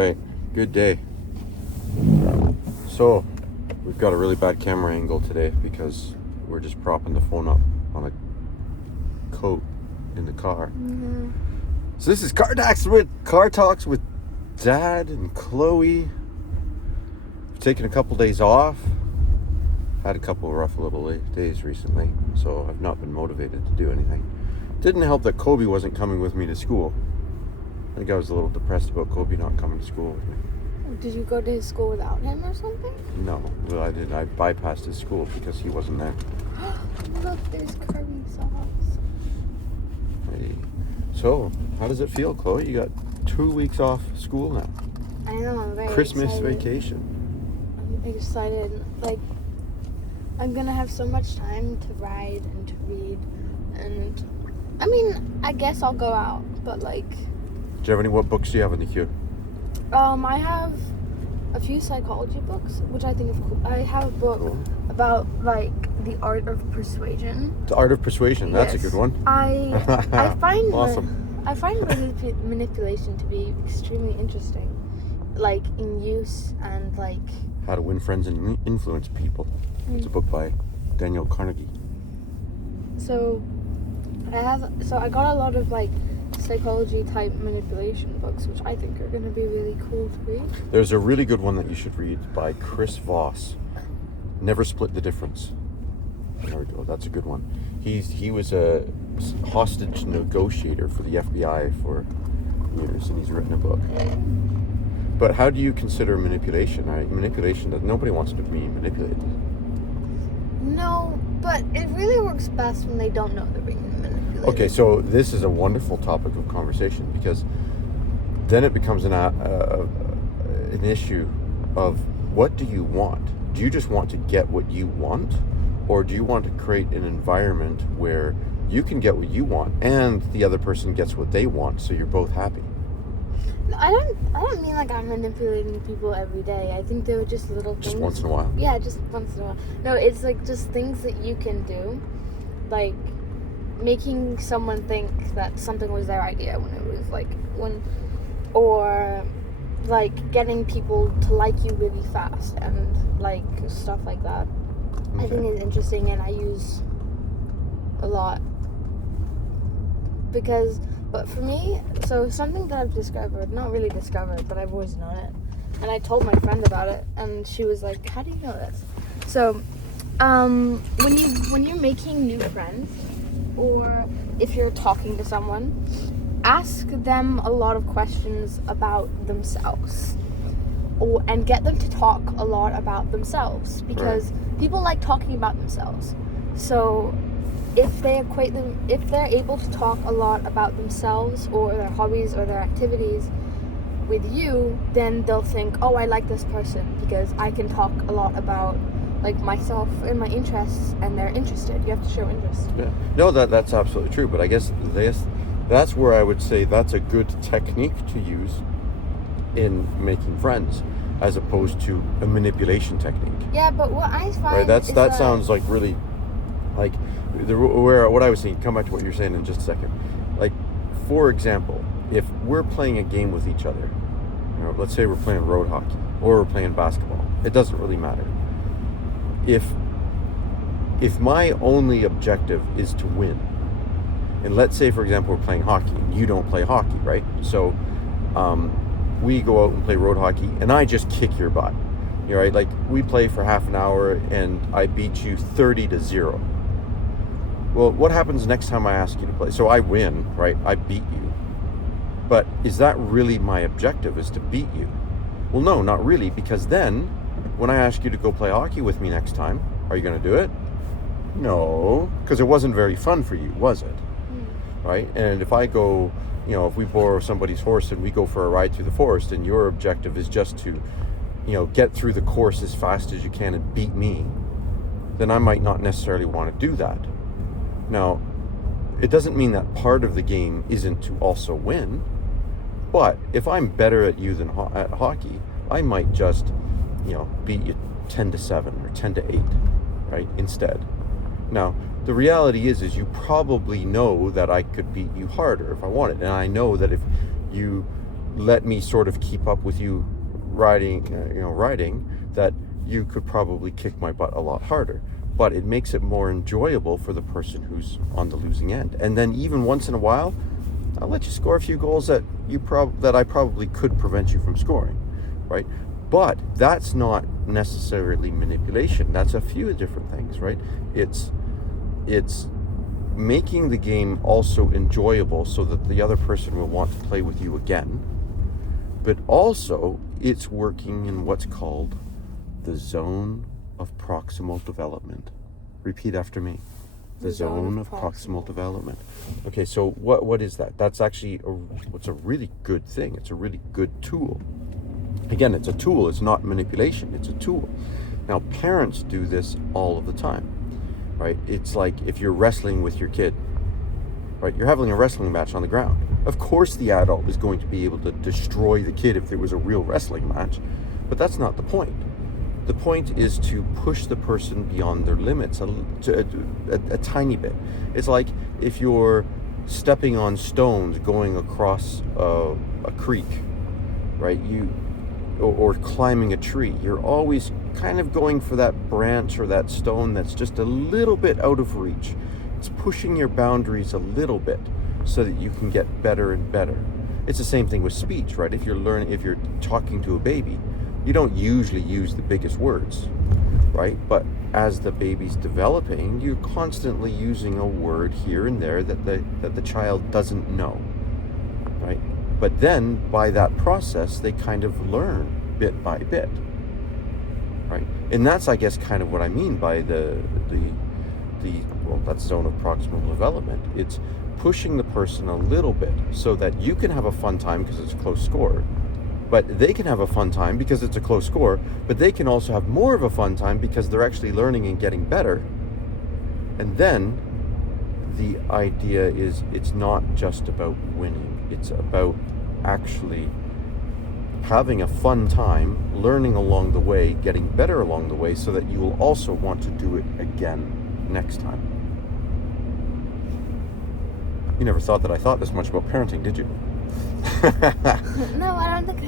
right, good day. So, we've got a really bad camera angle today because we're just propping the phone up on a coat in the car. Mm-hmm. So this is Car Talks with Dad and Chloe. I've taken a couple days off. Had a couple of rough little days recently, so I've not been motivated to do anything. Didn't help that Kobe wasn't coming with me to school. I think I was a little depressed about Kobe not coming to school with me. Did you go to his school without him or something? No, well, I didn't. I bypassed his school because he wasn't there. Look, there's Kirby socks. Hey. So, how does it feel, Chloe? You got 2 weeks off school now. I know, I'm very Christmas excited. vacation. I'm excited. Like, I'm gonna have so much time to write and to read. And, I mean, I guess I'll go out, but like... Do you have what books do you have in the queue? I have a few psychology books, which I think is cool. I have a book about, like, the art of persuasion. The Art of Persuasion, that's Yes. a good one. I find Awesome. I find manipulation to be extremely interesting, like in use and like. How to Win Friends and Influence People. It's a book by Daniel Carnegie. So I got a lot of like psychology type manipulation books, which I think are going to be really cool to read. There's a really good one that you should read by Chris Voss. Never Split the Difference. There we go. That's a good one. He was a hostage negotiator for the FBI for years, and he's written a book. But how do you consider manipulation? Manipulation, that nobody wants to be manipulated. No, but it really works best when they don't know they're being manipulated. Okay, so this is a wonderful topic of conversation because then it becomes an issue of what do you want? Do you just want to get what you want? Or do you want to create an environment where you can get what you want and the other person gets what they want, so you're both happy? No, I don't mean like I'm manipulating people every day. I think they're just little things. Just once in a while? Yeah, just once in a while. No, it's like just things that you can do. Like making someone think that something was their idea when it was like or like getting people to like you really fast and like stuff like that. Okay. I think it's interesting and I use a lot but for me, so something that I've discovered, not really discovered, but I've always known it, and I told my friend about it, and she was like, how do you know this? So when you're making new friends, or if you're talking to someone, ask them a lot of questions about themselves, and get them to talk a lot about themselves, because people like talking about themselves. So if they're able to talk a lot about themselves or their hobbies or their activities with you, then they'll think, oh, I like this person because I can talk a lot about like myself and my interests, and they're interested. You have to show interest. Yeah. No, that's absolutely true, but I guess that's where I would say that's a good technique to use in making friends, as opposed to a manipulation technique. Yeah, but what I find that sounds like really like what I was thinking. Come back to what you're saying in just a second. Like, for example, if we're playing a game with each other, let's say we're playing road hockey or we're playing basketball, it doesn't really matter. If my only objective is to win, and let's say, for example, we're playing hockey and you don't play hockey, right? So we go out and play road hockey and I just kick your butt. Right? Like, we play for half an hour and I beat you 30-0. Well, what happens next time I ask you to play? So I win, right? I beat you. But is that really my objective, is to beat you? Well, no, not really, because then when I ask you to go play hockey with me next time, are you going to do it? No, because it wasn't very fun for you, was it? Right? And if I go, if we borrow somebody's horse and we go for a ride through the forest, and your objective is just to get through the course as fast as you can and beat me, then I might not necessarily want to do that. Now, it doesn't mean that part of the game isn't to also win, but if I'm better at you than at hockey, I might just, beat you 10-7 or 10-8, right, instead. Now, the reality is you probably know that I could beat you harder if I wanted, and I know that if you let me sort of keep up with you riding, that you could probably kick my butt a lot harder. But it makes it more enjoyable for the person who's on the losing end. And then even once in a while, I'll let you score a few goals that I probably could prevent you from scoring, right? But that's not necessarily manipulation. That's a few different things, right? It's making the game also enjoyable so that the other person will want to play with you again. But also, it's working in what's called the zone of proximal development. Repeat after me. The zone of proximal development. Okay, so what is that? That's actually it's a really good thing. It's a really good tool. Again, it's a tool. It's not manipulation. It's a tool. Now, parents do this all of the time, right? It's like if you're wrestling with your kid, right? You're having a wrestling match on the ground. Of course, the adult is going to be able to destroy the kid if there was a real wrestling match, but that's not the point. The point is to push the person beyond their limits a tiny bit. It's like if you're stepping on stones going across a creek, right? Or climbing a tree. You're always kind of going for that branch or that stone that's just a little bit out of reach. It's pushing your boundaries a little bit so that you can get better and better. It's the same thing with speech, right? If you're talking to a baby, you don't usually use the biggest words, right? But as the baby's developing, you're constantly using a word here and there that the child doesn't know, right? But then by that process, they kind of learn bit by bit, right? And that's, I guess, kind of what I mean by that zone of proximal development. It's pushing the person a little bit so that you can have a fun time because it's a close score, but they can have a fun time because it's a close score, but they can also have more of a fun time because they're actually learning and getting better. And then the idea is it's not just about winning, it's about actually having a fun time, learning along the way, getting better along the way, so that you will also want to do it again next time. You never thought that I thought this much about parenting, did you? No, I don't think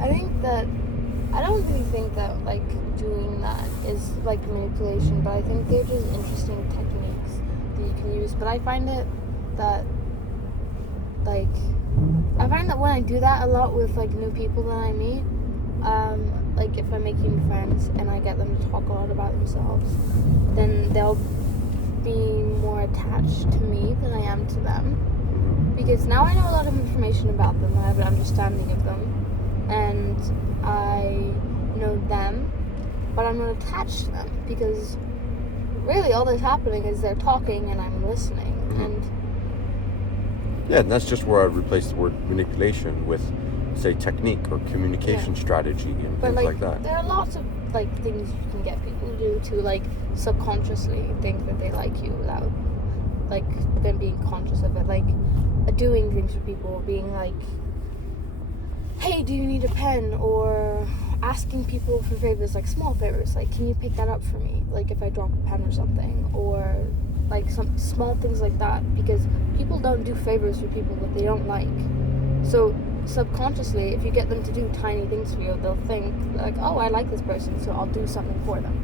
I did. I don't really think that like doing that is like manipulation, but I think they're just interesting techniques that you can use. But I find that when I do that a lot with like new people that I meet, like if I'm making friends and I get them to talk a lot about themselves, then they'll be more attached to me than I am to them. Because now I know a lot of information about them, I have an understanding of them, and I know them, but I'm not attached to them, because really all that's happening is they're talking and I'm listening. And that's just where I'd replace the word manipulation with, say, technique or communication strategy and things like that. There are lots of like things you can get people to do to like subconsciously think that they like you without like them being conscious of it, like doing things for people, being like, hey, do you need a pen? Or asking people for favors, like small favors, like can you pick that up for me, like if I drop a pen or something, or like some small things like that, because people don't do favors for people that they don't like. So subconsciously, if you get them to do tiny things for you, they'll think like, oh, I like this person, so I'll do something for them.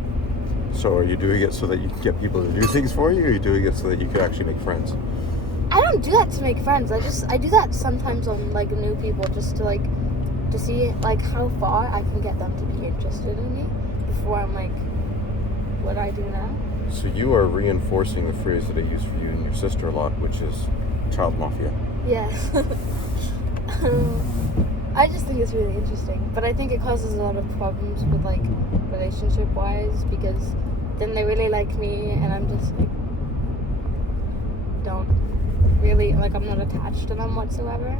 So are you doing it so that you can get people to do things for you, or are you doing it so that you can actually make friends? I don't do that to make friends. I do that sometimes on like new people, just to like to see like how far I can get them to be interested in me before I'm like, what I do now. So you are reinforcing the phrase that I use for you and your sister a lot, which is child mafia. Yes. I just think it's really interesting, but I think it causes a lot of problems with like relationship wise, because then they really like me and I'm just like don't really like, I'm not attached to them whatsoever.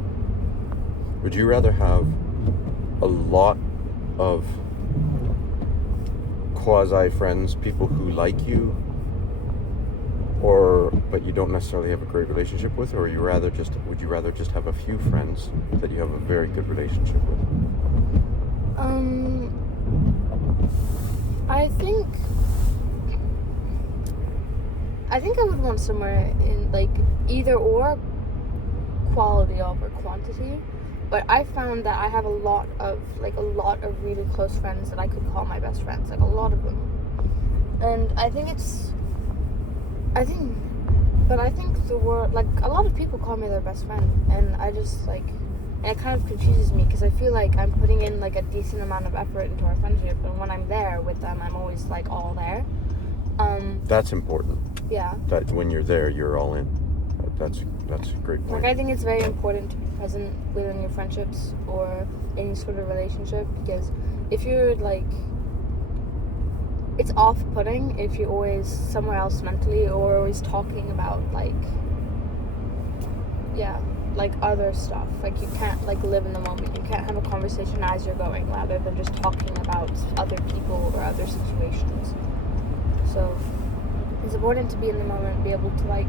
Would you rather have a lot of quasi friends, people who like you, but you don't necessarily have a great relationship with, or would you rather just have a few friends that you have a very good relationship with? I think I would want somewhere in like either or quality over quantity. But I found that I have a lot of really close friends that I could call my best friends, like a lot of them. And I think the word, like, a lot of people call me their best friend, and I just, like, and it kind of confuses me because I feel like I'm putting in, like, a decent amount of effort into our friendship, and when I'm there with them, I'm always, like, all there. That's important. Yeah. That when you're there, you're all in. That's a great point. Like, I think it's very important to be present within your friendships or any sort of relationship, because if you're, like, it's off-putting if you're always somewhere else mentally or always talking about, like, like, other stuff. Like, you can't, like, live in the moment. You can't have a conversation as you're going rather than just talking about other people or other situations. So it's important to be in the moment, be able to, like,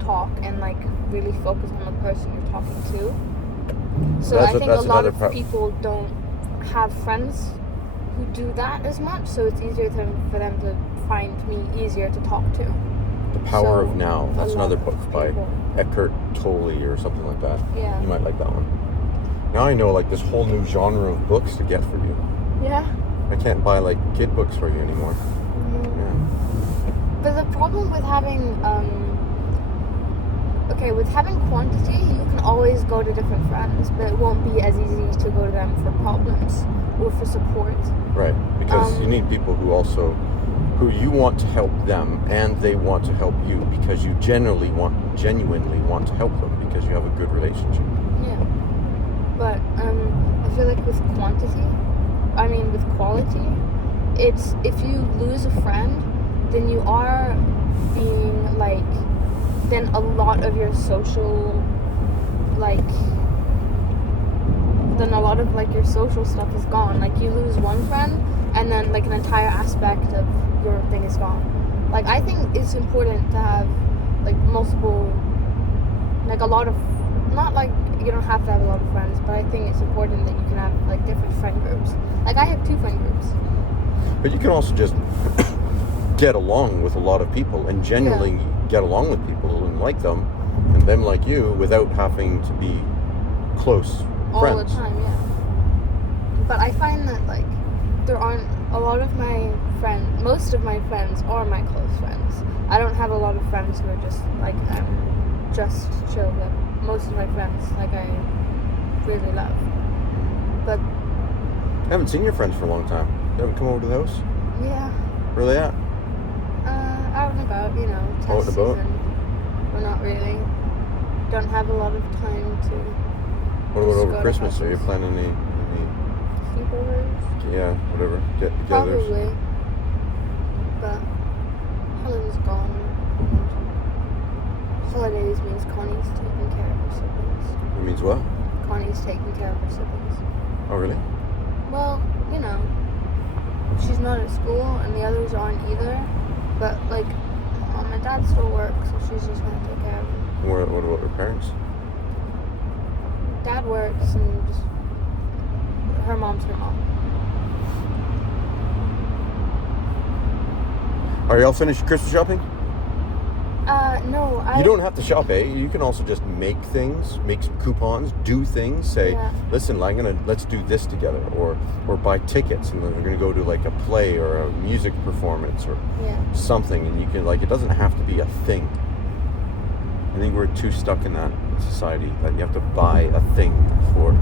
talk and, like, really focus on the person you're talking to. So I think a lot of people don't have friends who do that as much, so it's easier for them to find me easier to talk to. The Power of Now. That's another book by Eckhart Tolle or something like that. Yeah. You might like that one. Now I know, like, this whole new genre of books to get for you. Yeah. I can't buy, like, kid books for you anymore. Mm-hmm. Yeah. But the problem with having quantity, you can always go to different friends, but it won't be as easy to go to them for problems or for support. Right, because you need people who you want to help them and they want to help you, because you genuinely want to help them because you have a good relationship. Yeah. But I feel like with quality, it's if you lose a friend, then you are being, like, then a lot of your social, like, then a lot of, like, your social stuff is gone. Like, you lose one friend and then, like, an entire aspect of your thing is gone. Like, I think it's important to have, like, multiple, like, a lot of, not like you don't have to have a lot of friends, but I think it's important that you can have, like, different friend groups. Like, I have 2 friend groups. But you can also just get along with a lot of people and genuinely get along with people and like them and them like you without having to be close all friends. The time, yeah. But I find that, like, there aren't a lot of my friends, most of my friends are my close friends. I don't have a lot of friends who are just, like, just chill, but most of my friends, like, I really love. But I haven't seen your friends for a long time. They haven't come over to the house? yeah. Where are they at? Out and about, you know, test Out and about? season. Well, not really. Don't have a lot of time to. What about Just over go to Christmas? Are you houses. planning any Sleepovers? yeah, whatever, get-togethers? Probably. But Helen's gone. And holidays means Connie's taking care of her siblings. It means what? Connie's taking care of her siblings. Oh, really? Well, you know, she's not at school and the others aren't either. But, like, my dad still works, so she's just gonna take care of him. What about her parents? Dad works and just her mom's her mom. Are y'all finished Christmas shopping? No, You don't have to shop, eh? You can also just make things, make some coupons, do things, say, listen, let's do this together, or buy tickets and then we're gonna go to, like, a play or a music performance or something, and you can, like, it doesn't have to be a thing. I think we're too stuck in that society that you have to buy a thing for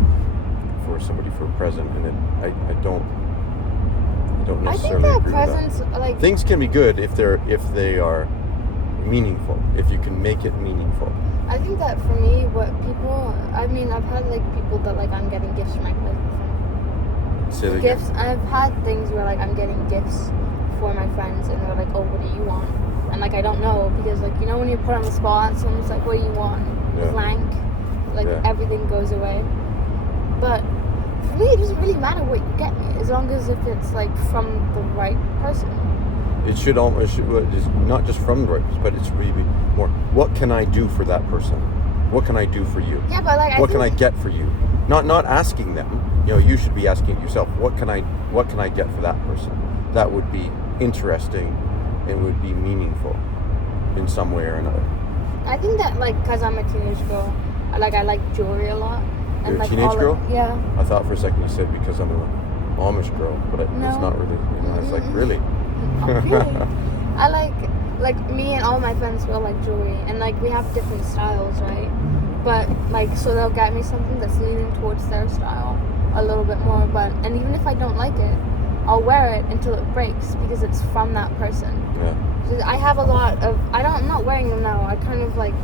somebody for a present, and I don't necessarily agree with presents, that. like, Things can be good if they are meaningful, if you can make it meaningful. I think that for me, I've had, like, people that, like, I'm getting gifts for my present from. Say that Gifts, I've had things where, like, I'm getting gifts for my friends and they're like, oh, what do you want? And, like, I don't know, because, like, you know when you're put on the spot, someone's like, what do you want? Blank. Like, everything goes away. But for me, it doesn't really matter what you get me, as long as if it's, like, from the right person. It should not just from the right person, but it's really more, what can I do for that person? What can I do for you? Yeah, but, like, what can I get for you? Not asking them. You know, you should be asking it yourself. What can I get for that person? That would be interesting and would be meaningful in some way or another. I think that, like, because I'm a teenage girl, I like I like jewelry a lot. You're a like teenage all girl? Yeah. I thought for a second you said because I'm a Amish girl, but it's No. not really. I was like, really? Oh, really? I like me and all my friends will like jewelry, and like we have different styles, right? But like, so they'll get me something that's leaning towards their style a little bit more. But and even if I don't like it, I'll wear it until it breaks because it's from that person. Yeah. So I have a lot of. I'm not wearing them now. I kind of like.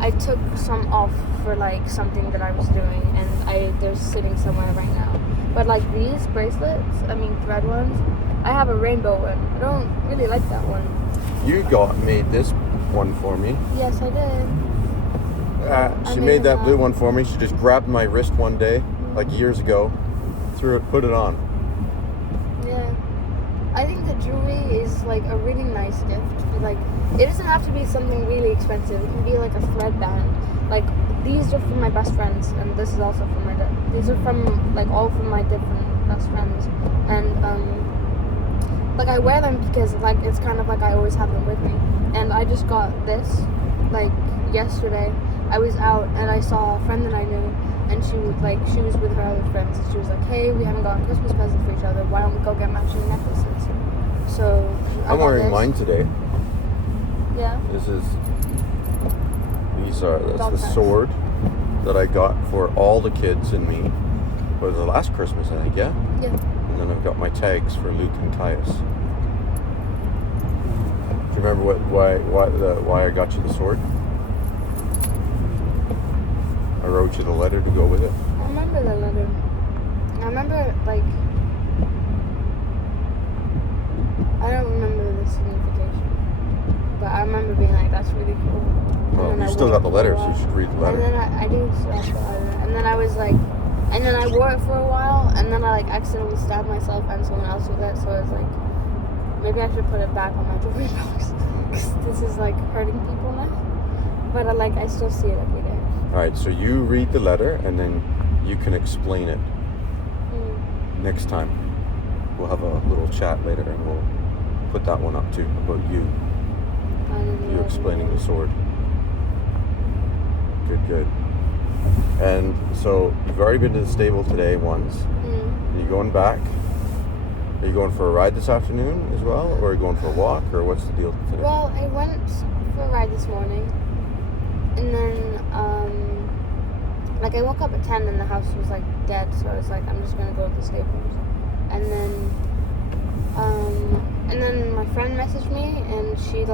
I took some off for like something that I was doing, and they're sitting somewhere right now. But like these bracelets, thread ones, I have a rainbow one. I don't really like that one. You made this one for me. Yes, I did. She I made made that that. blue one for me. She just grabbed my wrist one day, like years ago, put it on. Yeah. I think the jewelry is like a really nice gift. Like, it doesn't have to be something really expensive. It can be like a thread band. Like, these are from my best friends, and this is also from my dad. These are from like all from my different best friends, and like I wear them because like it's kind of like I always have them with me. And I just got this like yesterday. I was out and I saw a friend that I knew, and she was with her other friends, and she was like, "Hey, we haven't gotten Christmas presents for each other. Why don't we go get matching necklaces?" So I'm got wearing this. mine today. Yeah. These are that's Dog the tags. sword that I got for all the kids and me. Was the last Christmas, I think, yeah? Yeah. And then I've got my tags for Luke and Titus. Do you remember why I got you the sword? I wrote you the letter to go with it. I remember the letter. I remember like I don't remember the signification, but I remember being like, "That's really cool." Well, And then you I still wore got the it for a letter, so you while. should read the letter. And then I do still have the letter. And then I was like, and then I wore it for a while, and then I like accidentally stabbed myself and someone else with it. So I was like, maybe I should put it back on my jewelry box because this is like hurting people now. But I still see it every day. All right, so you read the letter, and then you can explain it next time. We'll have a little chat later, and we'll put that one up too about you explaining the sword. Good. And so you've already been to the stable today once. Are you going back? Are you going for a ride this afternoon as well, or are you going for a walk, or what's the deal today? Well, I went for a ride this morning, and then I woke up at 10 and the house was like dead, so I was like, I'm just gonna go to the stables. And then my friend messaged me, and she's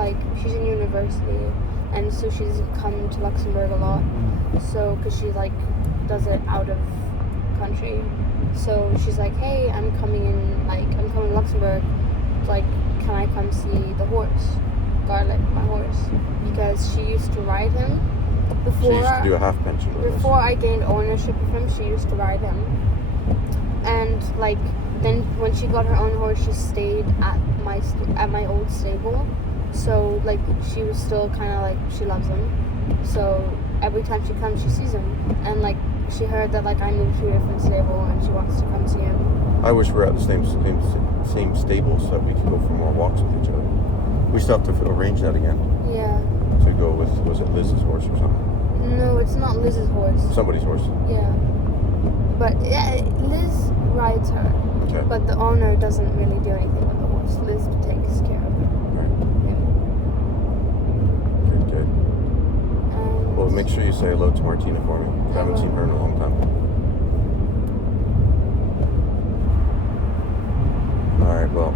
in university, and so she doesn't come to Luxembourg a lot, so because she does it out of country. So she's like, "Hey, I'm coming to Luxembourg. Can I come see the horse, Garlic, my horse, because she used to ride him before." She used to do a half pension with us. Before I gained ownership of him, she used to ride him, and then when she got her own horse, she stayed at my old stable. So she was still kind of she loves him. So every time she comes, she sees him, and she heard that I moved to a different stable, and she wants to come see him. I wish we were at the same stable so that we could go for more walks with each other. We still have to arrange that again Yeah. to go with, was it Liz's horse or something? No, it's not Liz's horse. Somebody's horse. Yeah. But yeah, Liz rides her, Okay. but the owner doesn't really do anything with the horse. Liz takes care of it. Right. Yeah. Good. And Well, make sure you say hello to Martina for me. I haven't seen her in a long time. Alright, well,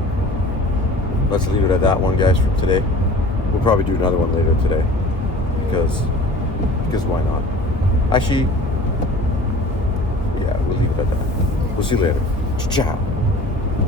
let's leave it at that one, guys, for today. We'll probably do another one later today. Because why not? Actually, yeah, we'll leave it at that. We'll see you later. Ciao.